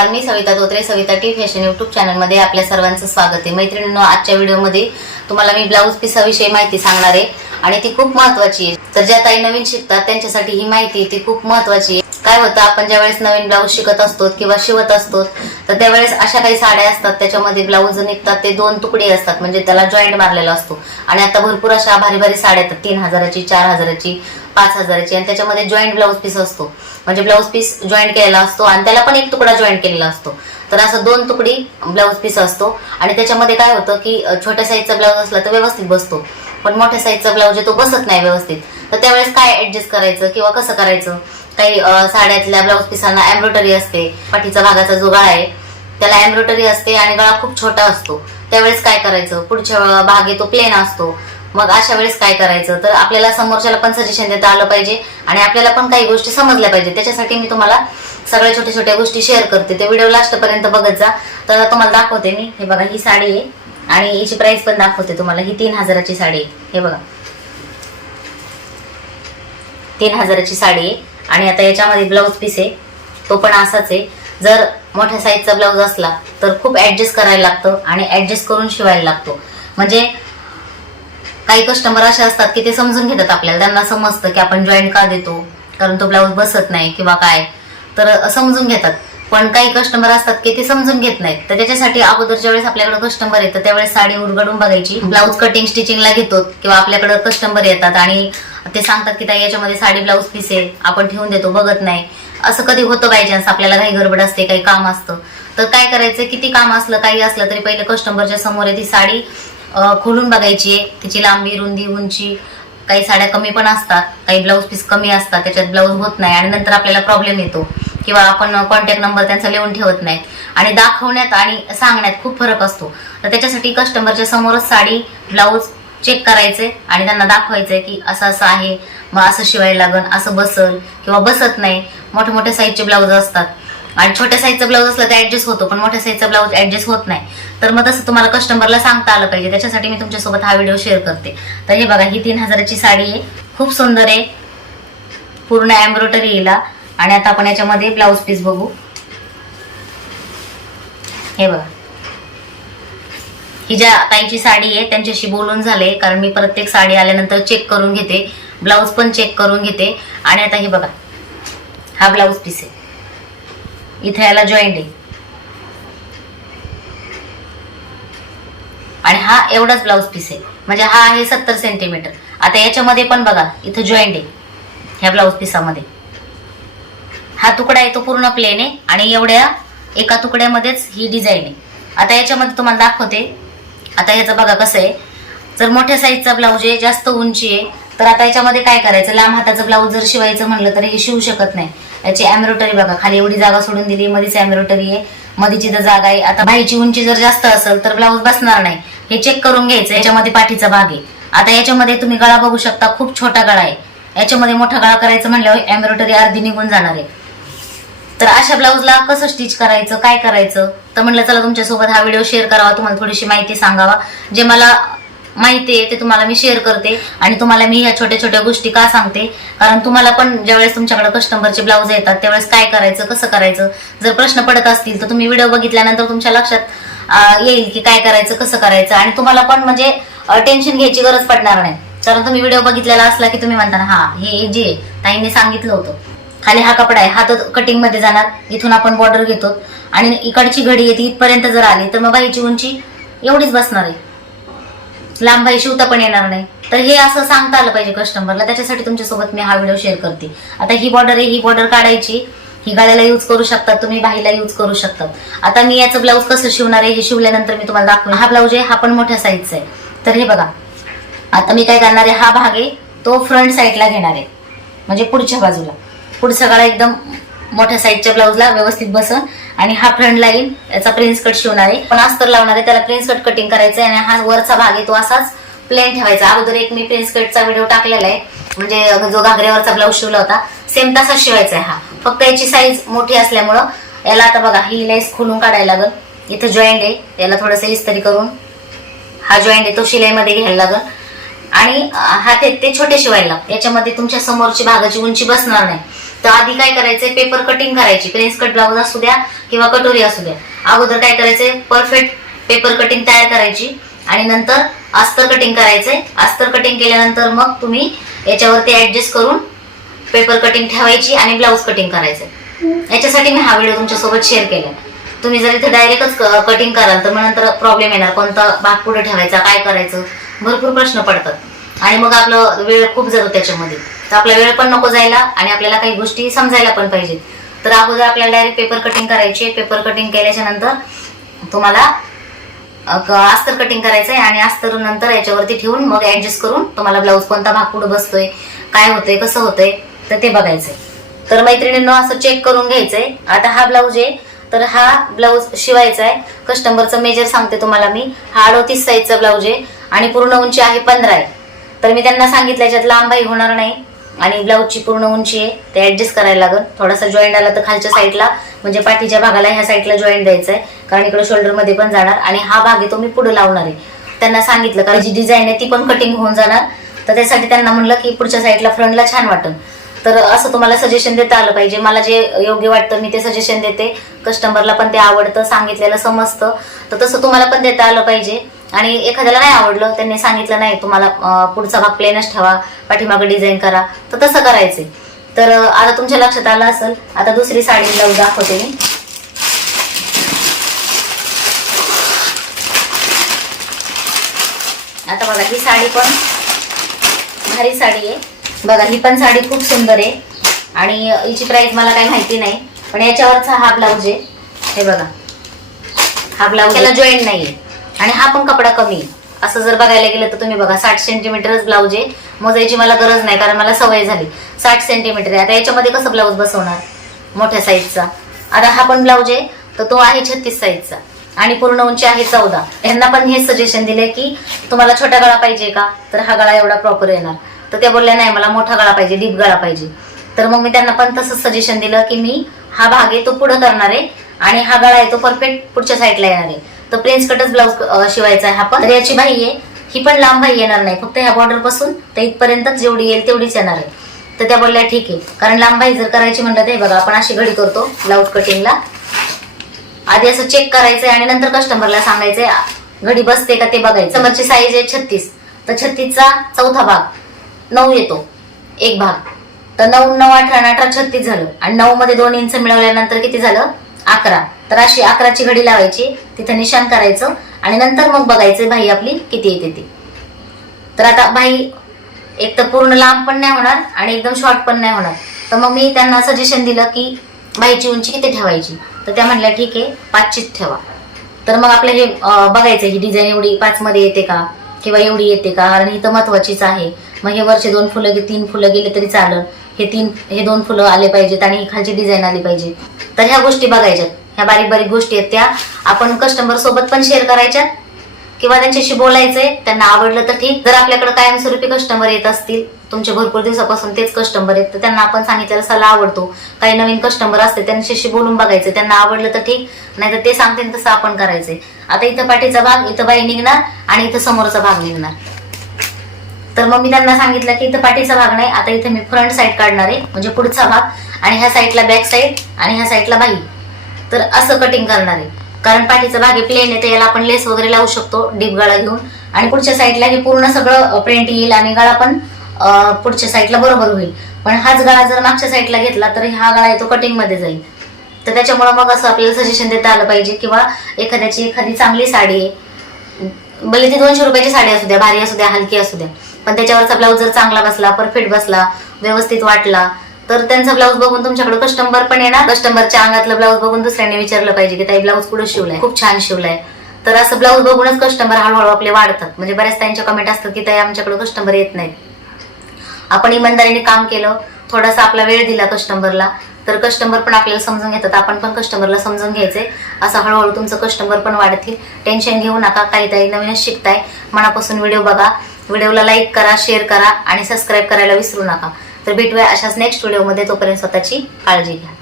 नमस्कार मी Savita Dhotre Savita T fashion YouTube चॅनलमध्ये आपल्या सर्वांचं स्वागत आहे. मैत्रिणींनो आजच्या व्हिडिओमध्ये तुम्हाला मी ब्लाऊज पिसाविषयी माहिती सांगणार आहे आणि ती खूप महत्वाची आहे. तर ज्या ताई नवीन शिकतात त्यांच्यासाठी ही माहिती ती खूप महत्वाची आहे. काय होतं आपण ज्यावेळेस नवीन ब्लाऊज शिकत असतो किंवा शिवत असतो तर त्यावेळेस अशा काही साड्या असतात त्याच्यामध्ये ब्लाऊज निघतात ते दोन तुकडे असतात म्हणजे त्याला जॉईंट मारलेला असतो. आणि आता भरपूर अशा भारी भारी साड्या येतात तीन हजाराची चार हजाराची पाच हजाराची आणि त्याच्यामध्ये जॉईंट ब्लाऊज पीस असतो. म्हणजे ब्लाऊज पीस जॉईंट केलेला असतो आणि त्याला पण एक तुकडा जॉईंट केलेला असतो. तर असं दोन तुकडी ब्लाऊज पीस असतो. आणि त्याच्यामध्ये काय होतं की छोट्या साईजचा ब्लाऊज असला तर व्यवस्थित बसतो. पण मोठ्या साईजचा ब्लाऊज आहे तो बसत नाही व्यवस्थित तर त्यावेळेस काय ऍडजस्ट करायचं किंवा कसं करायचं? काही साड्यातल्या ब्लाऊज पिसांना एम्ब्रॉयडरी असते. पाठीचा भागाचा जो गळा आहे त्याला एम्ब्रॉयडरी असते आणि गळा खूप छोटा असतो. त्यावेळेस काय करायचं? पुढच्या भाग तो प्लेन असतो. मग अशा वेळेस काय करायचं? तर आपल्याला समोरच्याला पण सजेशन देता आलं पाहिजे आणि आपल्याला पण काही गोष्टी समजल्या पाहिजे त्याच्यासाठी मी तुम्हाला सगळ्या छोट्या छोट्या गोष्टी शेअर करते. ते व्हिडिओ लास्ट पर्यंत बघत जा. तर तुम्हाला दाखवते मी. हे बघा ही साडी आहे आणि हिची प्राइस पण दाखवते तुम्हाला. ही तीन हजाराची साडी आहे. हे बघा. तीन हजाराची साडी आहे. आणि आता याच्यामध्ये ब्लाऊज पीस आहे. तो पण असाच आहे. जर मोठ्या साईजचा ब्लाऊज असला तर खूप ॲडजस्ट करायला लागतं आणि ॲडजस्ट करून शिवायला लागतो. म्हणजे काही कस्टमर असे असतात की ते समजून घेतात आपल्याला. त्यांना समजतं की आपण जॉईन का देतो कारण तो ब्लाऊज बसत नाही किंवा काय. तर समजून घेतात. पण काही कस्टमर असतात की ते समजून घेत नाहीत. तर त्याच्यासाठी अगोदरच्या वेळेस आपल्याकडे कस्टमर येतं. त्यावेळेस साडी उलगडून बघायची. ब्लाऊज कटिंग स्टिचिंगला घेतो किंवा आपल्याकडे कस्टमर येतात आणि ते सांगतात की ताई याच्यामध्ये साडी ब्लाऊज पीस आहे. आपण ठेवून देतो बघत नाही. असं कधी होतं बाय चान्स आपल्याला काही गडबड असते काही काम असतं. तर काय करायचं? किती काम असलं काही असलं तरी पहिले कस्टमरच्या समोर आहे ती साडी खोलून बघायची आहे. तिची लांबी रुंदी उंची काही साड्या कमी पण असतात काही ब्लाऊज पीस कमी असतात त्याच्यात ब्लाऊज होत नाही आणि नंतर आपल्याला प्रॉब्लेम येतो. किंवा आपण कॉन्टॅक्ट नंबर त्यांचा लिहून ठेवत नाही. आणि दाखवण्यात आणि सांगण्यात खूप फरक असतो. तर त्याच्यासाठी कस्टमरच्या समोरच साडी ब्लाऊज चेक करायचे आणि त्यांना दाखवायचंय की असं असं आहे मग असं शिवायला लागन असं बसल किंवा बसत नाही. मोठे मोठे साईजचे ब्लाऊज असतात. आणि छोट्या साईजचा ब्लाऊज असला तर ऍडजस्ट होतो पण मोठ्या साईजचा ब्लाऊज ऍडजस्ट होत नाही. तर मग तसं तुम्हाला कस्टमरला सांगता आलं पाहिजे. त्याच्यासाठी मी तुमच्यासोबत हा व्हिडिओ शेअर करते. तर हे बघा ही तीन हजाराची साडी आहे. खूप सुंदर आहे. पूर्ण एम्ब्रॉयडरी आणि आता आपण याच्यामध्ये ब्लाऊज पीस बघू. हे बघा. ही ज्या ताईची साडी आहे त्यांच्याशी बोलून झाले. कारण मी प्रत्येक साडी आल्यानंतर चेक करून घेते. ब्लाऊज पण चेक करून घेते. आणि आता हे बघा. हा ब्लाऊज पीस आहे. इथे याला जॉईंट आहे. आणि हा एवढाच ब्लाऊज पीस आहे. म्हणजे हा आहे सत्तर सेंटीमीटर आता याच्यामध्ये पण बघा इथं जॉईंट आहे. ह्या ब्लाऊज पिसामध्ये हा तुकडा आहे तो पूर्ण प्लेन आहे. आणि एवढ्या एका तुकड्यामध्येच ही डिझाईन आहे. आता याच्यामध्ये तुम्हाला दाखवते. आता ह्याचं बघा कसं आहे. जर मोठ्या साईजचा ब्लाऊज आहे जास्त उंची आहे तर आता याच्यामध्ये काय करायचं? लांब हाताचं ब्लाऊज जर शिवायचं म्हणलं तर हे शिवू शकत नाही. याची एम्ब्रॉयडरी बघा खाली एवढी जागा सोडून दिली मध्येच एम्ब्रॉयडरी आहे मधीची तर जागा आहे. आता बाईची उंची जर जास्त असेल तर ब्लाऊज बसणार नाही. हे चेक करून घ्यायचं याच्यामध्ये पाठीचा भाग आहे. आता याच्यामध्ये तुम्ही गळा बघू शकता खूप छोटा गळा आहे. याच्यामध्ये मोठा गळा करायचं म्हणल्यावर एम्ब्रॉयडरी अर्धी निघून जाणार आहे. तर अशा ब्लाऊजला कसं स्टिच करायचं काय करायचं? तर म्हणलं चला तुमच्यासोबत हा व्हिडिओ शेअर करावा. तुम्हाला थोडीशी माहिती सांगावा. जे मला माहिती आहे ते तुम्हाला मी शेअर करते. आणि तुम्हाला मी ह्या छोट्या छोट्या गोष्टी का सांगते? कारण तुम्हाला पण ज्यावेळेस तुमच्याकडे कस्टमरचे ब्लाऊज येतात त्यावेळेस काय करायचं कसं करायचं? जर प्रश्न पडत असतील तर तुम्ही व्हिडिओ बघितल्यानंतर तुमच्या लक्षात येईल की काय करायचं कसं करायचं? आणि तुम्हाला पण म्हणजे टेन्शन घ्यायची गरज पडणार नाही. कारण तुम्ही व्हिडिओ बघितलेला असला की तुम्ही म्हणताना हा हे जे आहे, ताईंनी सांगितलं होतं. खाली हा कपडा आहे हा तर कटिंगमध्ये जाणार इथून आपण बॉर्डर घेतो. आणि इकडची घडी येते इथपर्यंत जर आली तर मग बाईची उंची एवढीच बसणार आहे. लांब बाई शिवता पण येणार नाही. तर हे असं सांगता आलं पाहिजे कस्टमरला त्याच्यासाठी तुमच्यासोबत मी हा व्हिडिओ शेअर करते. आता ही बॉर्डर आहे ही बॉर्डर काढायची. ही गाड्याला यूज करू शकतात तुम्ही बाईला यूज करू शकतात आता मी याचं ब्लाऊज कसं शिवणार आहे हे शिवल्यानंतर मी तुम्हाला दाखवेन. हा ब्लाऊज आहे हा पण मोठ्या साईजचा आहे. तर हे बघा. आता मी काय करणार आहे हा भाग आहे तो फ्रंट साईडला घेणार आहे. म्हणजे पुढच्या बाजूला. पुढचा गळा एकदम मोठ्या साईजच्या ब्लाऊजला व्यवस्थित बसन. आणि हा फ्रंट लाईन याचा प्रिन्स कट शिवणार. आहे पण अस्तर लावणार आहे त्याला प्रिन्स कट कटिंग करायचं आहे आणि हा वरचा भाग आहे तो असाच प्लेन ठेवायचा. अगोदर एक मी प्रिन्स कटचा व्हिडिओ टाकलेला आहे. म्हणजे जो घागऱ्यावरचा ब्लाऊज शिवला होता सेम तसा शिवायचा आहे हा. फक्त याची साईज मोठी असल्यामुळं याला आता बघा ही लेस खोलून काढायला लागल. इथं जॉईंट आहे. याला थोडंसं इस्तरी करून हा जॉईंट आहे तो शिलाईमध्ये घ्यायला लागल. आणि हा ते ते छोटे शिवायला याच्यामध्ये तुमच्या समोरची भागाची उंची बसणार नाही. तर आधी काय करायचंय? पेपर कटिंग करायची. प्रिन्स कट ब्लाऊज असू द्या किंवा कटोरी असू द्या. अगोदर काय करायचंय? परफेक्ट पेपर कटिंग तयार करायची. आणि नंतर अस्तर कटिंग करायचंय. अस्तर कटिंग केल्यानंतर मग तुम्ही याच्यावरती ऍडजस्ट करून पेपर कटिंग ठेवायची आणि ब्लाऊज कटिंग करायचंय. याच्यासाठी मी हा व्हिडिओ तुमच्यासोबत शेअर केला तुम्ही जर इथे डायरेक्टच कटिंग कराल तर मग नंतर प्रॉब्लेम येणार. कोणता भाग पुढे ठेवायचा काय करायचं? भरपूर प्रश्न पडतात. आणि मग आपलं वेळ खूप जातो त्याच्यामध्ये. तर आपला वेळ पण नको जायला आणि आपल्याला काही गोष्टी समजायला पण पाहिजेत तर अगोदर आपल्याला डायरेक्ट पेपर कटिंग करायची पेपर कटिंग केल्याच्यानंतर तुम्हाला अस्तर कटिंग करायचंय आणि अस्तर नंतर याच्यावरती ठेवून मग ऍडजस्ट करून तुम्हाला ब्लाऊज कोणता भाग कुठं बसतोय काय होतंय कसं होतंय तर ते बघायचंय. तर मैत्रिणींनो असं चेक करून घ्यायचंय. आता हा ब्लाऊज आहे. तर हा ब्लाऊज शिवायचा आहे. कस्टमरचं मेजर सांगते तुम्हाला मी. हा अडोतीस साईजचा ब्लाऊज आहे आणि पूर्ण उंची आहे पंधरा आहे. तर मी त्यांना सांगितलं याच्यात लांबाई होणार नाही. आणि ब्लाऊजची पूर्ण उंची आहे ते ऍडजस्ट करायला लागल. थोडासा जॉईंट आला तर खालच्या साईडला म्हणजे पाठीच्या भागाला ह्या साईडला जॉईंट द्यायचा आहे कारण इकडे शोल्डरमध्ये पण जाणार आणि हा भाग आहे तो मी पुढे लावणार आहे. त्यांना सांगितलं कारण जी डिझाईन आहे ती पण कटिंग होऊन जाणार. तर त्यासाठी त्यांना म्हणलं की पुढच्या साईडला फ्रंटला छान वाटेल तर असं तुम्हाला सजेशन देता आलं पाहिजे. मला जे योग्य वाटतं मी ते सजेशन देते. कस्टमरला पण ते आवडतं सांगितलेलं समजतं. तर तसं तुम्हाला पण देता आलं पाहिजे. आणि एखाद्याला नाही आवडलं त्यांनी सांगितलं नाही तुम्हाला पुढचा भाग प्लेनच ठेवा पाठीमागं डिझाईन करा. तर तसं करायचंय तर आता तुमच्या लक्षात आलं असेल आता दुसरी साडी लावून दाखवते मी. आता बघा ही साडी पण भारी साडी आहे. बघा ही पण साडी खूप सुंदर आहे. आणि हिची प्राइस मला काही माहिती नाही पण याच्यावरचा हा ब्लाऊज आहे. हे बघा. हा ब्लाऊज त्याला जॉईंट नाहीये. आणि हा पण कपडा कमी आहे. असं जर बघायला गेलं तर तुम्ही बघा साठ सेंटीमीटरच ब्लाऊज आहे. मोजायची मला गरज नाही कारण मला सवय झाली. साठ सेंटीमीटर आहे. आता याच्यामध्ये कसं ब्लाऊज बसवणार? मोठ्या साईजचा आता हा पण ब्लाऊज आहे तर तो आहे छत्तीस साईजचा आणि पूर्ण उंची आहे चौदा. यांना पण हे सजेशन दिले की तुम्हाला छोटा गळा पाहिजे का? तर हा गळा एवढा प्रॉपर येणार. तर त्या बोलल्या नाही मला मोठा गळा पाहिजे डीप गळा पाहिजे. तर मग मी त्यांना पण तसंच सजेशन दिलं की मी हा भाग आहे तो पुढं करणार आहे. आणि हा गळा आहे तो परफेक्ट पुढच्या साईडला येणार आहे. तर प्लेन कटच ब्लाऊज शिवायचा आहे हा पण. तर याची बाई आहे ही पण लांब भाई येणार नाही. फक्त ह्या बॉर्डरपासून तर इथपर्यंत जेवढी येईल तेवढीच येणार आहे. तर त्या बोलल्या ठीक आहे. कारण लांब भाई जर करायची म्हणलं तर हे बघा आपण अशी घडी करतो ब्लाऊज कटिंगला आधी असं चेक करायचंय आणि नंतर कस्टमरला सांगायचंय घडी बसते का ते बघायचं. समोरची साईज आहे छत्तीस. तर छत्तीसचा चौथा भाग नऊ येतो. एक भाग. तर नऊ नऊ अठरा अठरा छत्तीस झालं. आणि नऊ मध्ये दोन इंच मिळवल्यानंतर किती झालं? अकरा. तर अशी अकराची घडी लावायची तिथं निशाण करायचं आणि नंतर मग बघायचं भाई आपली किती येते ती. तर आता भाई एक तर पूर्ण लांब पण नाही होणार आणि एकदम शॉर्ट पण नाही होणार. तर मग मी त्यांना सजेशन दिलं की भाईची उंची किती ठेवायची? तर त्या म्हटल्या ठीक आहे पाचचीच ठेवा. तर मग आपलं हे बघायचं ही डिझाईन एवढी पाच मध्ये येते का? किंवा एवढी येते का? कारण ही तर महत्वाचीच आहे. मग हे वरचे दोन फुलं गे तीन फुलं गेले तरी चालत हे तीन हे दोन फुलं आले पाहिजेत आणि ही खालची डिझाईन आली पाहिजे. तर ह्या गोष्टी बघायच्यात. ह्या बारीक बारीक गोष्टी आहेत त्या. आपण कस्टमर सोबत पण शेअर करायच्या. किंवा त्यांच्याशी बोलायचंय त्यांना आवडलं तर ठीक. जर आपल्याकडे कायमस्वरूपी कस्टमर येत असतील तुमचे भरपूर दिवसापासून तेच कस्टमर आहेत तर त्यांना आपण सांगितलेला सल्ला आवडतो. काही नवीन कस्टमर असते त्यांच्याशी बोलून बघायचं त्यांना आवडलं तर ठीक. नाही तर ते सांगतील तसं आपण करायचंय. आता इथं पाठीचा भाग इथं बाई निघणार आणि इथं समोरचा भाग निघणार. तर मग मी त्यांना सांगितलं की इथं पाठीचा भाग नाही आता इथं मी फ्रंट साईड काढणार आहे म्हणजे पुढचा भाग. आणि ह्या साईडला बॅक साईड आणि ह्या साईडला बाई. तर असं कटिंग करणार आहे. कारण पाठीचा भाग आहे प्लेन आहे तर याला आपण लेस वगैरे लावू शकतो डीप गळा घेऊन. आणि पुढच्या साईडला हे पूर्ण सगळं प्रिंट येईल आणि गळा पण पुढच्या साईडला बरोबर होईल. पण हाच गळा जर मागच्या साईडला घेतला तर हा गळा आहे तो कटिंगमध्ये जाईल. तर त्याच्यामुळे मग असं आपल्याला सजेशन देता आलं पाहिजे किंवा एखाद्याची एखादी चांगली साडी आहे. भले ती दोनशे रुपयाची साडी असू द्या भारी असू द्या हलकी असू द्या. पण त्याच्यावरचा ब्लाऊज जर चांगला बसला परफेक्ट बसला व्यवस्थित वाटला तर त्यांचा ब्लाऊज बघून तुमच्याकडे कस्टमर पण येणार. कस्टमरच्या अंगातलं ब्लाऊज बघून दुसऱ्याने विचारलं पाहिजे की ताई ब्लाऊज कुठं शिवलाय? खूप छान शिवलाय. तर असं ब्लाऊज बघूनच कस्टमर हळूहळू आपले वाढतात. म्हणजे बऱ्याच त्यांच्या कमेंट असतात की ताई आमच्याकडे कस्टमर येत नाहीत. आपण इमानदारीने काम केलं थोडासा आपला वेळ दिला कस्टमरला तर कस्टमर पण आपल्याला समजून घेतात. आपण पण कस्टमरला समजून घ्यायचंय. असं हळूहळू तुमचं कस्टमर पण वाढतील. टेन्शन घेऊ नका. काहीतरी नवीनच शिकताय मनापासून व्हिडिओ बघा. व्हिडिओला लाईक करा शेअर करा आणि सबस्क्राईब करायला विसरू नका. तर भेटूया अशाच नेक्स्ट व्हिडिओमध्ये तोपर्यंत स्वतःची काळजी घ्या.